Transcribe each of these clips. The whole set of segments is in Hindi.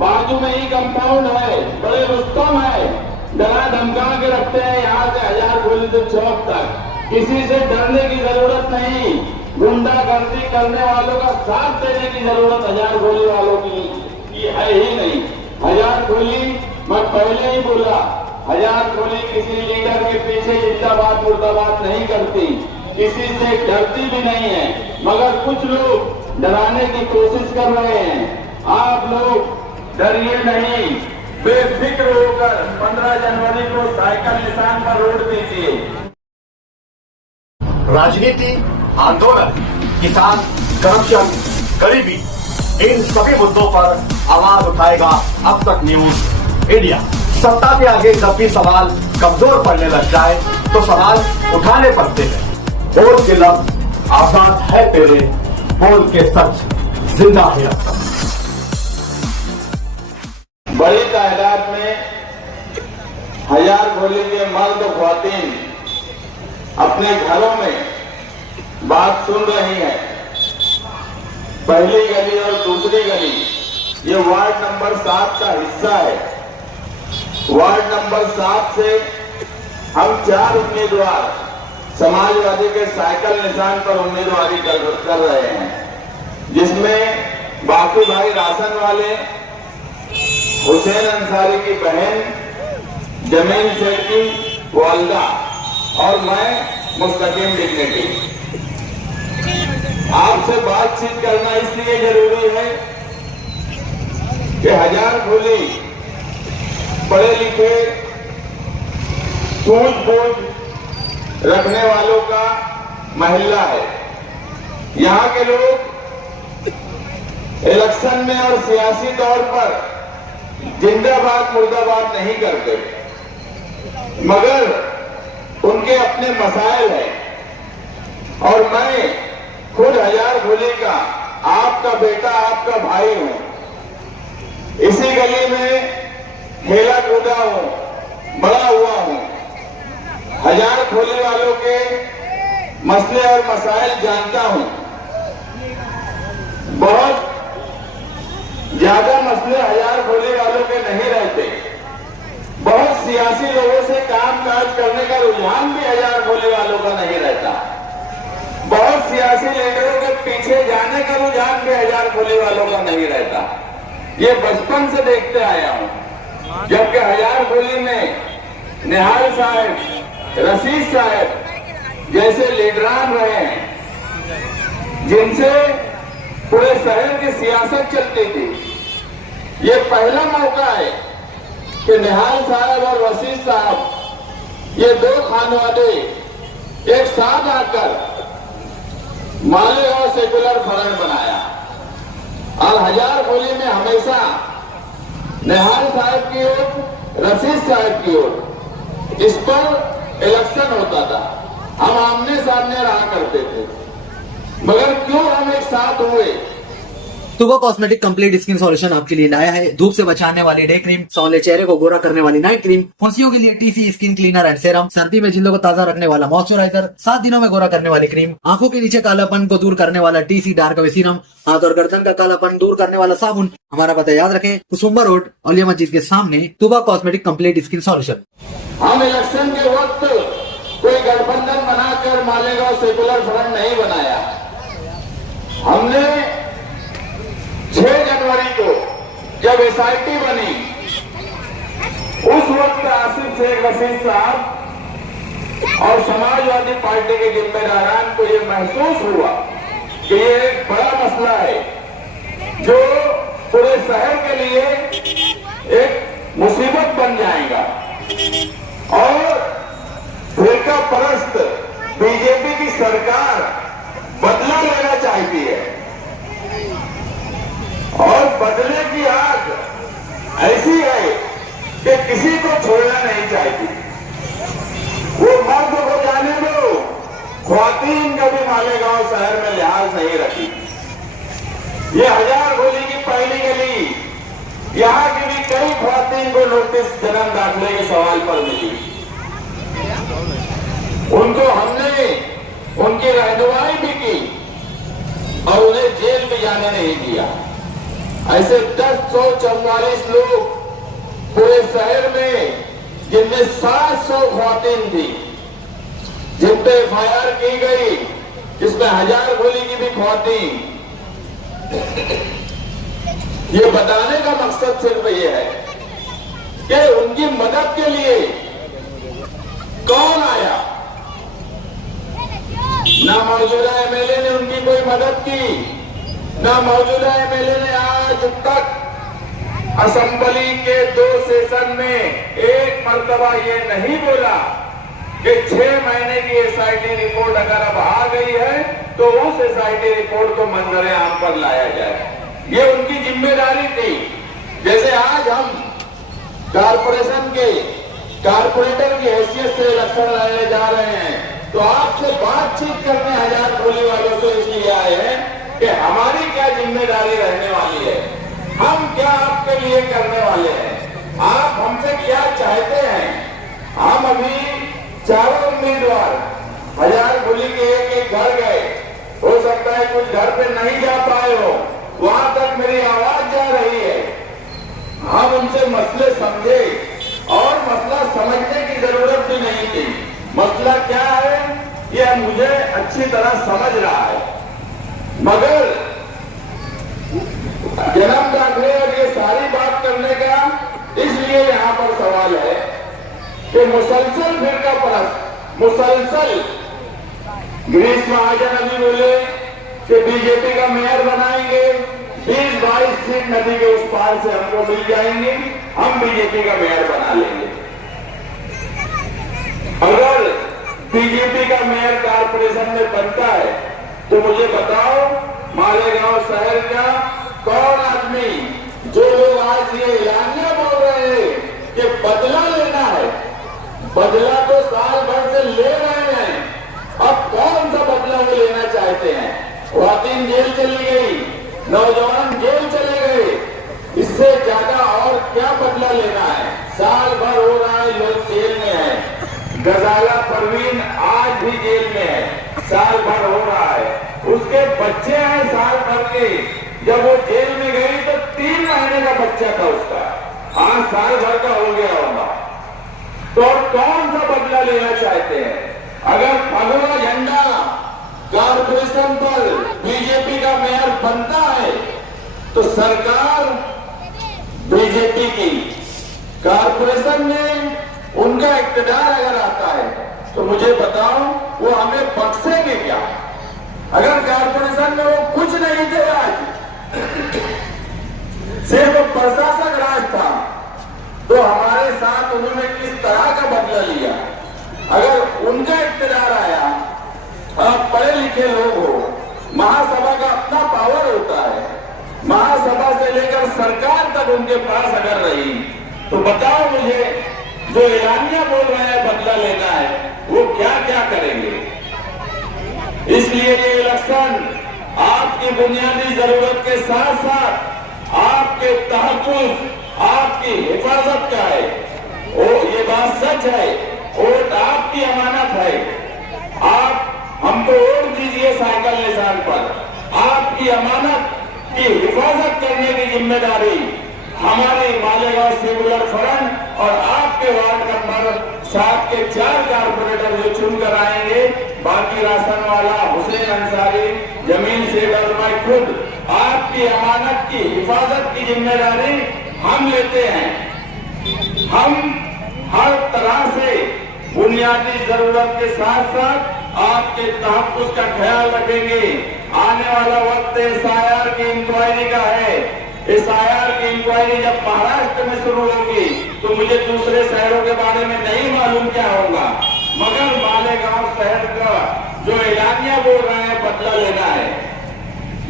बाजू में ही कंपाउंड है, बड़े रुस्तम है, डरा धमका के रखते हैं यहाँ से हजारखोली से चौक तक। किसी से डरने की जरूरत नहीं, गुंडागर्दी करने वालों का साथ देने की जरूरत हजारखोली वालों की है ही नहीं। हजारखोली, मैं पहले ही बोला, हजारखोली किसी लीडर के पीछे जिंदाबाद मुर्दाबाद नहीं करती, किसी से डरती भी नहीं है, मगर कुछ लोग डराने की कोशिश कर रहे हैं। आप लोग डरिए नहीं, बेफिक्र होकर 15 जनवरी को साइकिल निशान पर रोड दीजिए। राजनीति, आंदोलन, किसान, करप्शन, गरीबी, इन सभी मुद्दों पर आवाज उठाएगा अब तक न्यूज इंडिया। सत्ता के आगे जब भी सवाल कमजोर पड़ने लग जाए तो सवाल उठाने पड़ते हैं। बोल के लफ्ज आजाद है तेरे, बोल के सच जिंदा है अब तक। बड़ी तादाद में हजारखोली के मर्द ख्वातीन अपने घरों में बात सुन रही हैं। पहली गली और दूसरी गली, ये वार्ड नंबर 7 का हिस्सा है। वार्ड नंबर 7 से हम 4 उम्मीदवार समाजवादी के साइकिल निशान पर उम्मीदवारी कर रहे हैं, जिसमें बाकी भाई राशन वाले, हुसैन अंसारी की बहन जमीन शेट्टी वालदा और मैं मुस्तकीम डिग्निटी। आपसे बातचीत करना इसलिए जरूरी है कि हजारखोली पढ़े लिखे, सूझबूझ रखने वालों का महल्ला है। यहाँ के लोग इलेक्शन में और सियासी तौर पर जिंदाबाद मुर्दाबाद नहीं करते, मगर उनके अपने मसाइल हैं। और मैं खुद हजारखोली का, आपका बेटा, आपका भाई हूं। इसी गली में खेला कूदा हूं, बड़ा हुआ हूं। हजारखोली वालों के मसले और मसाइल जानता हूं। बहुत ज्यादा मसले हजारखोली वालों के नहीं रहते। बहुत सियासी लोगों से काम काज करने का रुझान भी हजारखोली वालों का नहीं रहता। बहुत सियासी लीडरों के पीछे जाने का रुझान भी हजारखोली वालों का नहीं रहता। ये बचपन से देखते आया हूं, जबकि हजारखोली में निहाल साहब, रशीद साहब जैसे लीडरान रहे हैं, जिनसे पूरे शहर की सियासत चलती थी। ये पहला मौका है कि निहाल साहब और रशीद साहब, ये 2 खानवाले एक साथ आकर मालेगांव सेकुलर फ्रंट बनाया। और हजारखोली में हमेशा निहाल साहब की ओर, रशीद साहब की ओर इस पर इलेक्शन होता था। हम आमने सामने रहा करते थे, मगर क्यों हम एक साथ हुए? तुबा कॉस्मेटिक कंप्लीट स्किन सॉल्यूशन आपके लिए लाया है धूप से बचाने वाली डे क्रीम, सौंले चेहरे को गोरा करने वाली नाइट क्रीम, फुंसियों के लिए TC skin cleaner and serum, सर्दी में जिल्दों को ताजा रखने वाला मॉइस्चराइजर, 7 दिनों में गोरा करने वाली क्रीम, आंखों के नीचे कालापन को दूर करने वाला टीसी डार्क वे सीरम, हाथ और गर्दन का कालापन दूर करने वाला साबुन। हमारा पता याद रखें, कुसुम्बा रोड, औलिया मस्जिद के सामने, तुबा कॉस्मेटिक कंप्लीट स्किन सॉल्यूशन। हम इलेक्शन के वक्त कोई गठबंधन बनाकर मालेगांव सेकुलर फ्रंट नहीं बनाया। हमने 6 जनवरी को जब एसआईटी बनी, उस वक्त आसिफ शेख रशीद साहब और समाजवादी पार्टी के जिम्मेदारान को यह महसूस हुआ कि ये एक बड़ा मसला है जो पूरे शहर के लिए एक मुसीबत बन जाएगा। और फिरका परस्त बीजेपी की सरकार बदला लेना चाहती है और बदले की आग ऐसी है कि किसी को छोड़ना नहीं चाहती। वो मर्द को जाने दो, ख्वातीन कभी मालेगांव शहर में लिहाज नहीं रखी। ये हजारखोली की पहली गली, यहाँ की भी कई ख्वातीन को नोटिस जन्म दाखिले के सवाल पर मिली। उनको हमने उनकी रहनुमाई भी की और उन्हें जेल भी जाने नहीं दिया। ऐसे 1044 लोग पूरे शहर में, जिनमें 700 खवातीन थी, जिन पे FIR की गई, जिसमें 1000 गोली की भी खवातीन। ये बताने का मकसद सिर्फ ये है कि उनकी मदद के लिए कौन आया। ना मौजूदा MLA ने उनकी कोई मदद की, ना मौजूदा MLA ने आज तक असेंबली के 2 सेशन में एक मर्तबा ये नहीं बोला कि 6 महीने की SIT रिपोर्ट अगर अब आ गई है तो उस SIT रिपोर्ट को मंजरे आम पर लाया जाए। ये उनकी जिम्मेदारी थी। जैसे आज हम कारपोरेशन के कारपोरेटर की हैसियत से इलेक्शन लड़ने जा रहे हैं, तो आपसे बातचीत करने 1000 गोली वालों से इसलिए आए हैं कि हमारी क्या जिम्मेदारी रहने वाली है, हम क्या आपके लिए करने वाले हैं, आप हमसे क्या चाहते हैं। हम अभी चारों उम्मीदवार 1000 गोली के एक घर गए, हो सकता है कुछ घर पे नहीं जा पाए हो, वहां तक मेरी आवाज जा रही है। हम उनसे मसले समझे और मसला समझने की जरूरत भी नहीं थी। मसला क्या है यह मुझे अच्छी तरह समझ रहा है, मगर जन्म दाखिले और ये सारी बात करने का इसलिए यहाँ पर सवाल है कि मुसलसल फिरका परस्त, मुसलसल गिरीश महाजन अभी बोले कि बीजेपी का मेयर बनाएंगे, 20-22 सीट नदी के उस पार से हमको मिल जाएंगी, हम बीजेपी का मेयर बना लेंगे। अगर बीजेपी का मेयर कारपोरेशन में बनता है तो मुझे बताओ मालेगांव शहर का कौन आदमी, जो लोग आज ये ऐलानिया बोल रहे हैं कि बदला लेना है, बदला तो साल भर से ले रहे हैं, अब कौन सा बदला वो लेना चाहते हैं। खवातीन जेल चली गई, नौजवान जेल चले गए, इससे ज्यादा और क्या बदला लेना है। साल भर हो रहा है लोग जेल में हैं, गजाला परवीन आज भी जेल में है, साल भर हो रहा है, उसके बच्चे हैं साल भर के। जब वो जेल में गई तो 3 महीने का बच्चा था उसका, आज साल भर का हो गया होगा। तो कौन सा बदला लेना चाहते हैं। अगर भगवा झंडा कारपोरेशन पर बीजेपी का मेयर बनता है तो सरकार बीजेपी की, कारपोरेशन में उनका इक्तदार अगर आता है तो मुझे बताओ वो हमें बख्शेंगे क्या। अगर कारपोरेशन में वो कुछ नहीं थे, आज सिर्फ प्रशासक राज था, तो हमारे साथ उन्होंने किस तरह का बदला लिया। अगर उनका इक्तदार आया, आप पढ़े लिखे लोग हो, महासभा का अपना पावर होता है, महासभा से लेकर सरकार तक उनके पास अगर रही तो बताओ मुझे, जो ऐलानिया बोल रहे हैं बदला लेना है, वो क्या क्या करेंगे। इसलिए ये इलेक्शन आपकी बुनियादी जरूरत के साथ साथ आपके तहफ्फुज़, आपकी हिफाजत का है। ये बात सच है, वोट आपकी अमानत है। आप हमको वोट दीजिए साइकिल निशान पर, आपकी अमानत की हिफाजत करने की जिम्मेदारी हमारे मालेगांव सेकुलर फ्रंट और आपके वार्ड नंबर 7 के 4 कारपोरेटर जो चुनकर आएंगे, बाकी राशन वाला, हुसैन अंसारी, जमीन सेठ और मैं खुद, आपकी अमानत की हिफाजत की जिम्मेदारी हम लेते हैं। हम हर तरह से बुनियादी जरूरत के साथ साथ आपके तहफ्फुज़ का ख्याल रखेंगे। आने वाला वक्त SIR की इंक्वायरी का है। SIR की इंक्वायरी जब महाराष्ट्र में शुरू होगी तो मुझे दूसरे शहरों के बारे में नहीं मालूम क्या होगा, मगर मालेगांव शहर का जो ऐलानिया बोल रहे हैं बदला लेना है,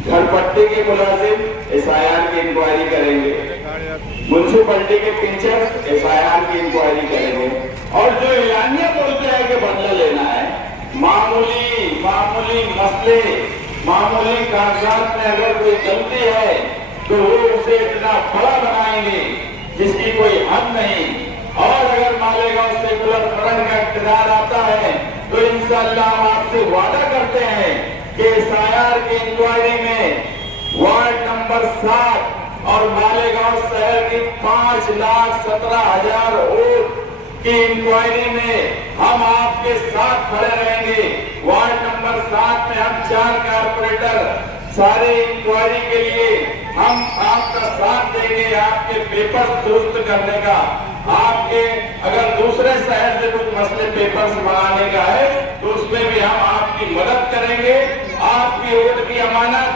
घरपट्टी के मुलाजिम SIR की इंक्वायरी करेंगे, म्युनिसिपलिटी के टीचर SIR की इंक्वायरी करेंगे, और जो ऐलानिया बोलते हैं कि बदला लेना है, मामूली मसले, मामूली कागजात में अगर कोई गलती है तो वो उसे इतना बड़ा बनाएंगे जिसकी कोई हद नहीं। और अगर मालेगांव सेकुलर फ्रंट का इक़्तिदार आता है तो इंशाअल्लाह हम आपसे वादा करते हैं कि SIR की इंक्वायरी में वार्ड नंबर 7 और मालेगांव शहर की 5,17,000 वोट की इंक्वायरी में हम आपके साथ खड़े रहेंगे। वार्ड नंबर 7 में हम 4 कारपोरेटर सारे इंक्वायरी के लिए हम आपका साथ देंगे, आपके पेपर्स दुरुस्त करने का। आपके अगर दूसरे शहर से कुछ मसले पेपर्स बनाने का है तो उसमें भी हम आपकी मदद करेंगे। आपकी वोट की अमानत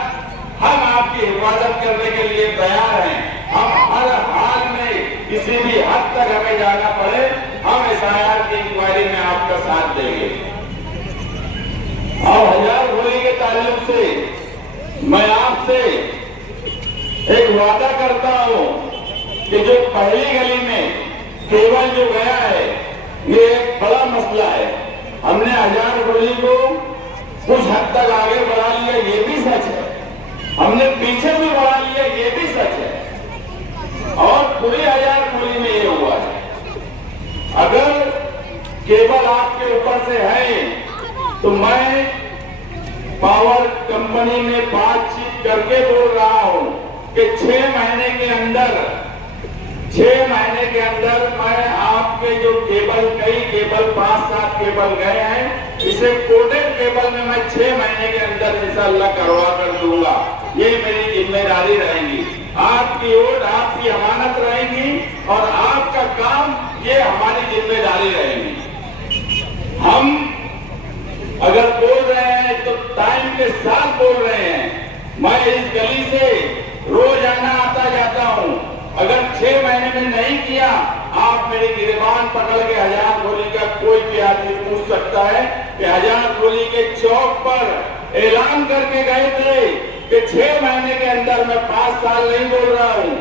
हम आपकी हिफाजत करने के लिए तैयार हैं। हम हर हाल में किसी भी हद तक हमें जाना पड़े हम SIR की इंक्वायरी में आपका साथ देंगे। और हजार होली के ताल्लुक से मैं आपसे एक वादा करता हूं कि जो पहली गली में केबल जो गया है ये एक बड़ा मसला है। हमने हजार होली को कुछ हद तक आगे बढ़ा लिया, ये भी सच है। हमने पीछे भी बढ़ा लिया, ये भी सच है। और पूरी हजार होली में ये हुआ है। अगर केबल आपके ऊपर से है तो मैं पावर कंपनी में बातचीत करके बोल रहा हूं कि 6 महीने के अंदर मैं आपके जो केबल, कई केबल 5-7 केबल गए हैं, इसे कोडेड केबल में मैं 6 महीने के अंदर इंशाअल्लाह करवा कर दूंगा। ये मेरी जिम्मेदारी रहेगी। आपकी वोट आपकी अमानत रहेगी और आपका काम ये हमारी जिम्मेदारी रहेगी। हम अगर बोल रहे हैं तो टाइम के साथ बोल रहे हैं। मैं इस गली से रोजाना आता जाता हूं। अगर 6 महीने में नहीं किया, आप मेरी गिरबान पकड़ के हजार होली का कोई भी आदमी पूछ सकता है कि हजार होली के चौक पर ऐलान करके गए थे कि 6 महीने के अंदर, मैं 5 साल नहीं बोल रहा हूं,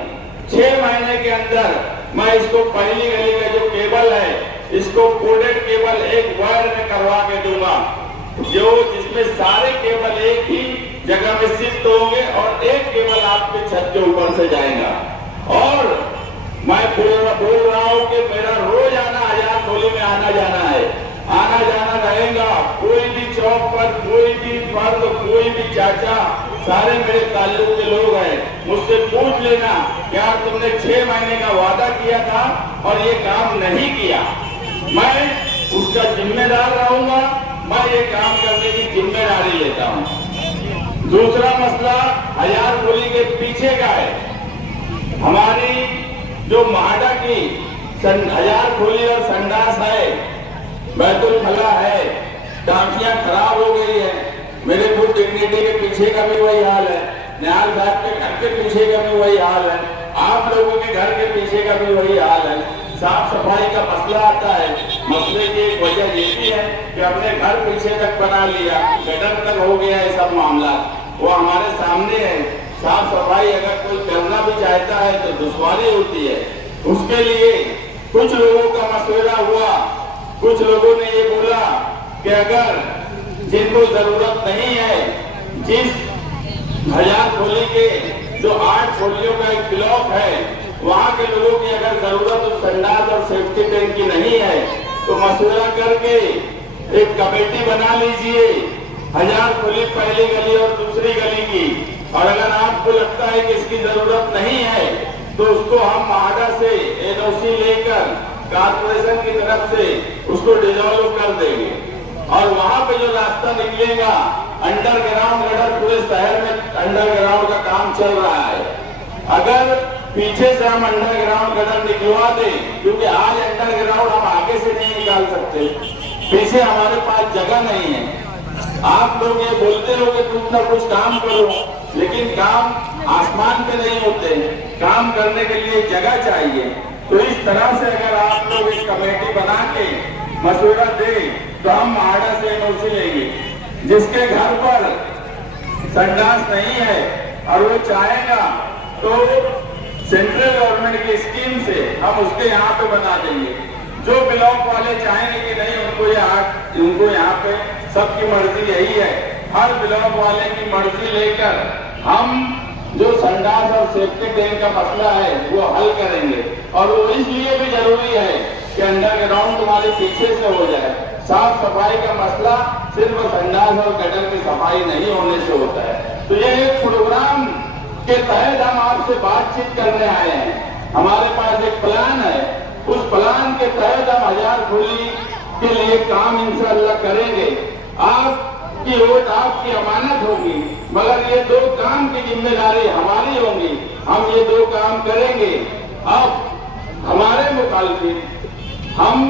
6 महीने के अंदर मैं इसको पहली गली का जो केबल है इसको कोडेड केबल एक वायर में करवा के दूंगा, जो जिसमें सारे केबल एक ही जगह में शिफ्ट होंगे और एक केबल आपके छत के ऊपर से जाएगा। और मैं बोल रहा हूं कि मेरा रोज आना हजार होली में आना जाना है, आना जाना रहेगा। कोई भी चौक पर कोई भी फर्द, कोई भी चाचा, सारे मेरे ताल्लुक के लोग हैं, मुझसे पूछ लेना क्या तुमने 6 महीने का वादा किया था और ये काम नहीं किया। मैं उसका जिम्मेदार रहूंगा, मैं ये काम करने की जिम्मेदारी लेता हूं। दूसरा मसला हजार होली के पीछे का है। हमारी जो महाडा की हजार होली और संडास है, बैतुल खला है, टांकियां खराब हो गई है। मेरे खुद डिग्निटी के पीछे का भी वही हाल है, न्याल साहब के घर के पीछे का भी वही हाल है, आप लोगों के घर के पीछे का भी वही हाल है। साफ सफाई का मसला आता है। मसले की एक वजह ये भी है कि हमने घर पीछे तक बना लिया, गटर तक हो गया है सब मामला, वो हमारे सामने है। साफ सफाई अगर कोई करना भी चाहता है तो दुश्वारी होती है। उसके लिए कुछ लोगों का मशवरा हुआ, कुछ लोगों ने ये बोला कि अगर जिनको जरूरत नहीं है, जिस हजार होली के जो 8 होलियों का एक ब्लॉक है, वहां के लोगों की अगर जरूरत उस संडास और सेफ्टी टैंक की नहीं है तो मशवरा करके एक कमेटी बना लीजिए हजार होली पहली गली और दूसरी गली की। और अगर आपको लगता है कि इसकी जरूरत नहीं है तो उसको हम महाडा से NOC लेकर कारपोरेशन की तरफ से उसको डिजोल्व कर देंगे। और वहां पे जो रास्ता निकलेगा अंडरग्राउंड गटर, पूरे शहर में अंडरग्राउंड का काम चल रहा है। अगर पीछे से हम अंडरग्राउंड गटर निकलवा दें, क्योंकि आज अंडरग्राउंड हम आगे से नहीं निकाल सकते, पीछे हमारे पास जगह नहीं है। आप लोग ये बोलते हो कि कुछ ना कुछ काम करो, लेकिन काम आसमान पे नहीं होते, काम करने के लिए जगह चाहिए। तो इस तरह से अगर आप लोग एक कमेटी बना के मशवरा दें तो हम महाडा से NOC लेंगे। जिसके घर पर संडास नहीं है और वो चाहेगा तो सेंट्रल गवर्नमेंट की स्कीम से हम उसके यहाँ पे बना देंगे। जो ब्लॉक वाले चाहेंगे कि नहीं उनको यहाँ पे सबकी मर्जी यही है, हर ब्लॉक वाले की मर्जी लेकर हम जो संडास और सेफ्टी टैंक का मसला है वो हल करेंगे। और वो इसलिए भी जरूरी है कि अंडरग्राउंड तुम्हारे पीछे से हो जाए। साफ सफाई का मसला सिर्फ संडास और गटर की सफाई नहीं होने से होता है। तो ये एक प्रोग्राम के तहत हम आपसे बातचीत करने आए हैं। हमारे पास एक प्लान है, उस प्लान के तहत हम हजार खोली के लिए काम इंशाअल्लाह करेंगे। आपकी वोट आपकी अमानत होगी, मगर ये 2 काम की जिम्मेदारी हमारी होगी। हम ये 2 काम करेंगे। अब हमारे मुखालिफ हम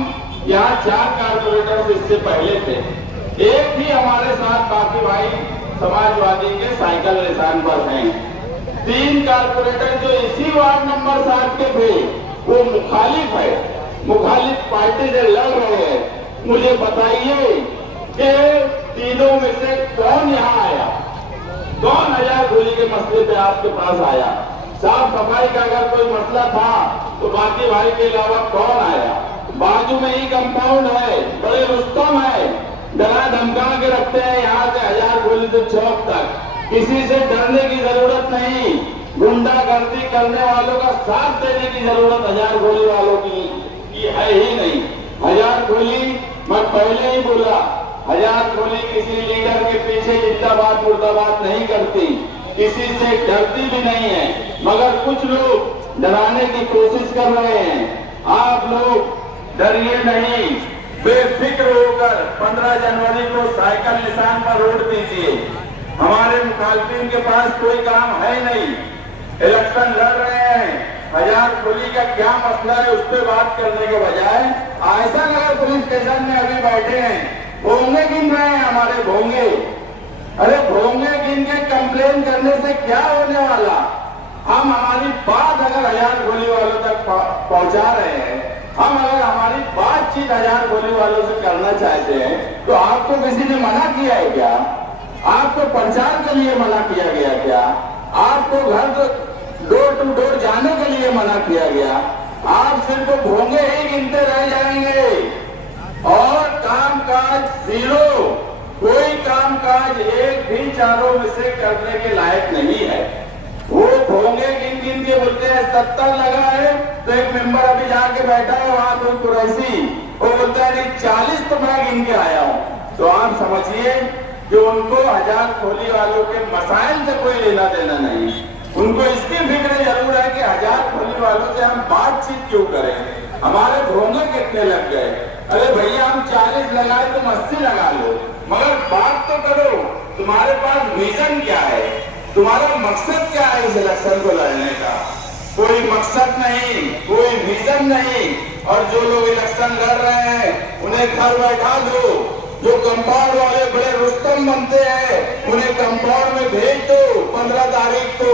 यहाँ 4 कारपोरेटर इससे पहले थे, एक ही हमारे साथ बाकी भाई समाजवादी के साइकिल निशान पर हैं। 3 कारपोरेटर जो इसी वार्ड नंबर 7 के थे वो मुखालिफ है, मुखालिफ पार्टी से लड़ रहे हैं। मुझे बताइए कि तीनों में से कौन यहाँ आया, कौन हजार गोली के मसले पे आपके पास आया? साफ सफाई का अगर कोई मसला था तो बाकी भाई के अलावा कौन आया? बाजू में ही कंपाउंड है, बड़े रुस्तम है, डरा धमका के रखते हैं यहाँ से हजार गोली से चौक तक। किसी से डरने की जरूरत नहीं, गुंडागर्दी करने वालों का साथ देने की जरूरत हजार गोली वालों की है ही नहीं। हजार गोली, मैं पहले ही बोला, हजार गोली किसी लीडर के पीछे जिंदाबाद मुर्दाबाद नहीं करती, किसी से डरती भी नहीं है, मगर कुछ लोग डराने की कोशिश कर रहे हैं। आप लोग डरिए नहीं, बेफिक्र होकर 15 जनवरी को साइकिल निशान पर वोट दीजिए। हमारे मुखालिफिन के पास कोई काम है नहीं, इलेक्शन लड़ रहे हैं। हजार गोली का क्या मसला है उस पर बात करने के बजाय आयसा नगर पुलिस स्टेशन में अभी बैठे हैं, भोंगे गिन रहे हैं हमारे भोंगे। अरे भोंगे गिन के कंप्लेन करने से क्या होने वाला? हम हमारी बात अगर हजार गोली वालों तक पहुंचा रहे हैं, हम अगर हमारी बातचीत हजार गोली वालों से करना चाहते हैं, तो आपको किसी ने मना किया है क्या? आपको प्रचार के लिए मना किया गया क्या? आपको घर डोर टू डोर जाने के लिए मना किया गया? आप सिर्फ भोंगे ही गिनते रह जाएंगे और कामकाज जीरो। कोई कामकाज एक भी चारों में से करने के लायक नहीं है। वो भोंगे गिन गिन के बोलते हैं 70 लगा है, तो एक मेंबर अभी जाके बैठा है वहां कोई कुरैशी, वो बोलता है नहीं 40 तो मैं गिन के आया हूं। तो आप समझिए कि उनको हजार खोली वालों के मसाइल से कोई लेना देना नहीं। उनको इसकी फिक्र जरूर है कि हजार खोली वालों से हम बातचीत क्यों करें, हमारे भोंगे कितने लग गए। अरे भैया हम 40 लगाए तुम 80 लगा लो, मगर बात तो करो। तुम्हारे पास विजन क्या है, तुम्हारा मकसद क्या है इस इलेक्शन को लड़ने का? कोई मकसद नहीं, कोई विजन नहीं। और जो लोग इलेक्शन लड़ रहे हैं उन्हें घर बैठा दो। जो कंपाउंड वाले बड़े रुस्तम बनते हैं उन्हें कंपाउंड में भेज दो। 15 तारीख को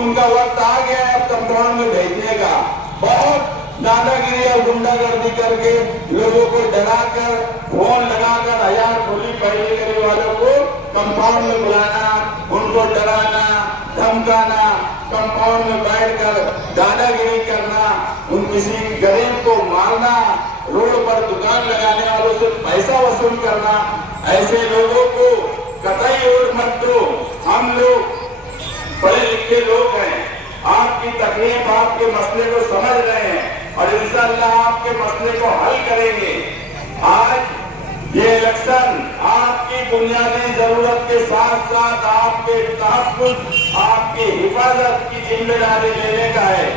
उनका वक्त आ गया है अब कंपाउंड में भेजने का। बहुत दादागिरी और गुंडागर्दी करके लोगों को डराकर, फोन लगाकर हजार गोली पहले करने वालों को कंपाउंड में बुलाना, उनको डराना, धमकाना, कंपाउंड में बैठकर दादागिरी करना, उन किसी गरीब को मारना, रोड पर दुकान लगाने वालों से पैसा वसूल करना, ऐसे लोगों को कतई वोट मत दो। हम लोग पढ़े लिखे लोग हैं, आपकी तकलीफ, आपके मसले को समझ रहे हैं और इंशाअल्लाह आपके मसले को हल करेंगे। आज ये इलेक्शन आपकी बुनियादी जरूरत के साथ साथ आपके तहफ्फुज़, आपकी हिफाजत की जिम्मेदारी लेने का है।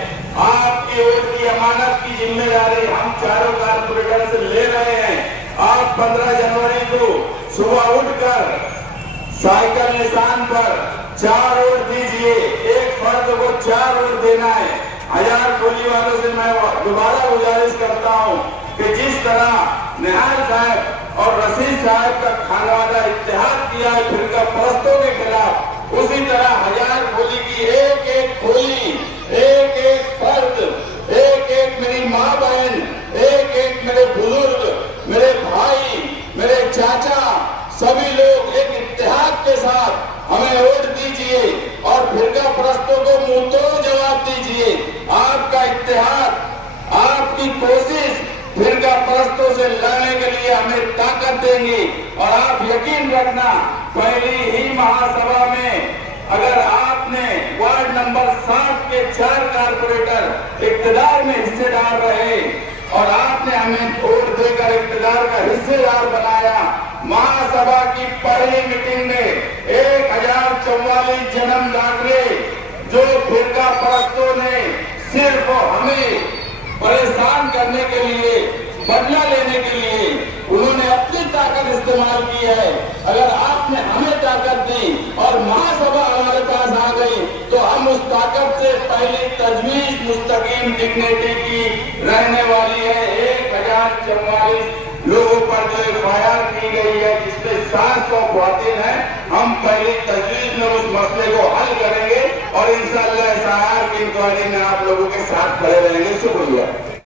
आपकी वोट की अमानत की जिम्मेदारी हम चारों कारपोरेटर से ले रहे हैं। आप 15 जनवरी को सुबह उठकर साइकिल निशान पर 4 वोट दीजिए। एक फर्द को 4 वोट देना है। हजार गोली वालों से मैं दोबारा गुजारिश करता हूं कि जिस तरह निहाल साहब और रशीद साहब का खानवादा इत्तेहाद किया है फिरका परस्तों के खिलाफ, उसी तरह हजार गोली की एक एक गोली, एक एक फर्द, एक एक मेरी माँ बहन, एक एक मेरे बुजुर्ग, मेरे भाई, मेरे चाचा, सभी लोग एक इत्तेहाद के साथ हमें वोट दीजिए और फिरका परस्तों को मुंह तोड़ जवाब दीजिए। आपका इत्तेहाद, आपकी कोशिश फिरका परस्तों से लड़ने के लिए हमें ताकत देंगी। और आप यकीन रखना, पहली ही महासभा में अगर आपने वार्ड नंबर 7 के 4 कारपोरेटर इक्तदार में हिस्सेदार रहे और आपने हमें वोट देकर इक्तदार का हिस्सेदार बनाया, महासभा की पहली मीटिंग में 1044 जन्म दाखिले जो फिरका परस्तों ने सिर्फ हमें परेशान करने के लिए, बदला लेने के लिए उन्होंने अपनी ताकत इस्तेमाल की है। अगर आपने हमें ताकत दी और महासभा हमारे पास आ गई तो हम उस ताकत से पहली तजवीज मुस्तकीम डिग्निटी की रहने वाली है। 1044 लोगों पर जो एफआईआर की गई है जिसमें 700 ख्वातीन है, हम पहली तजवीज में उस मसले को हल करेंगे और इंशाअल्लाह एफआईआर की इंक्वायरी में आप लोगों के साथ खड़े रहेंगे। शुक्रिया।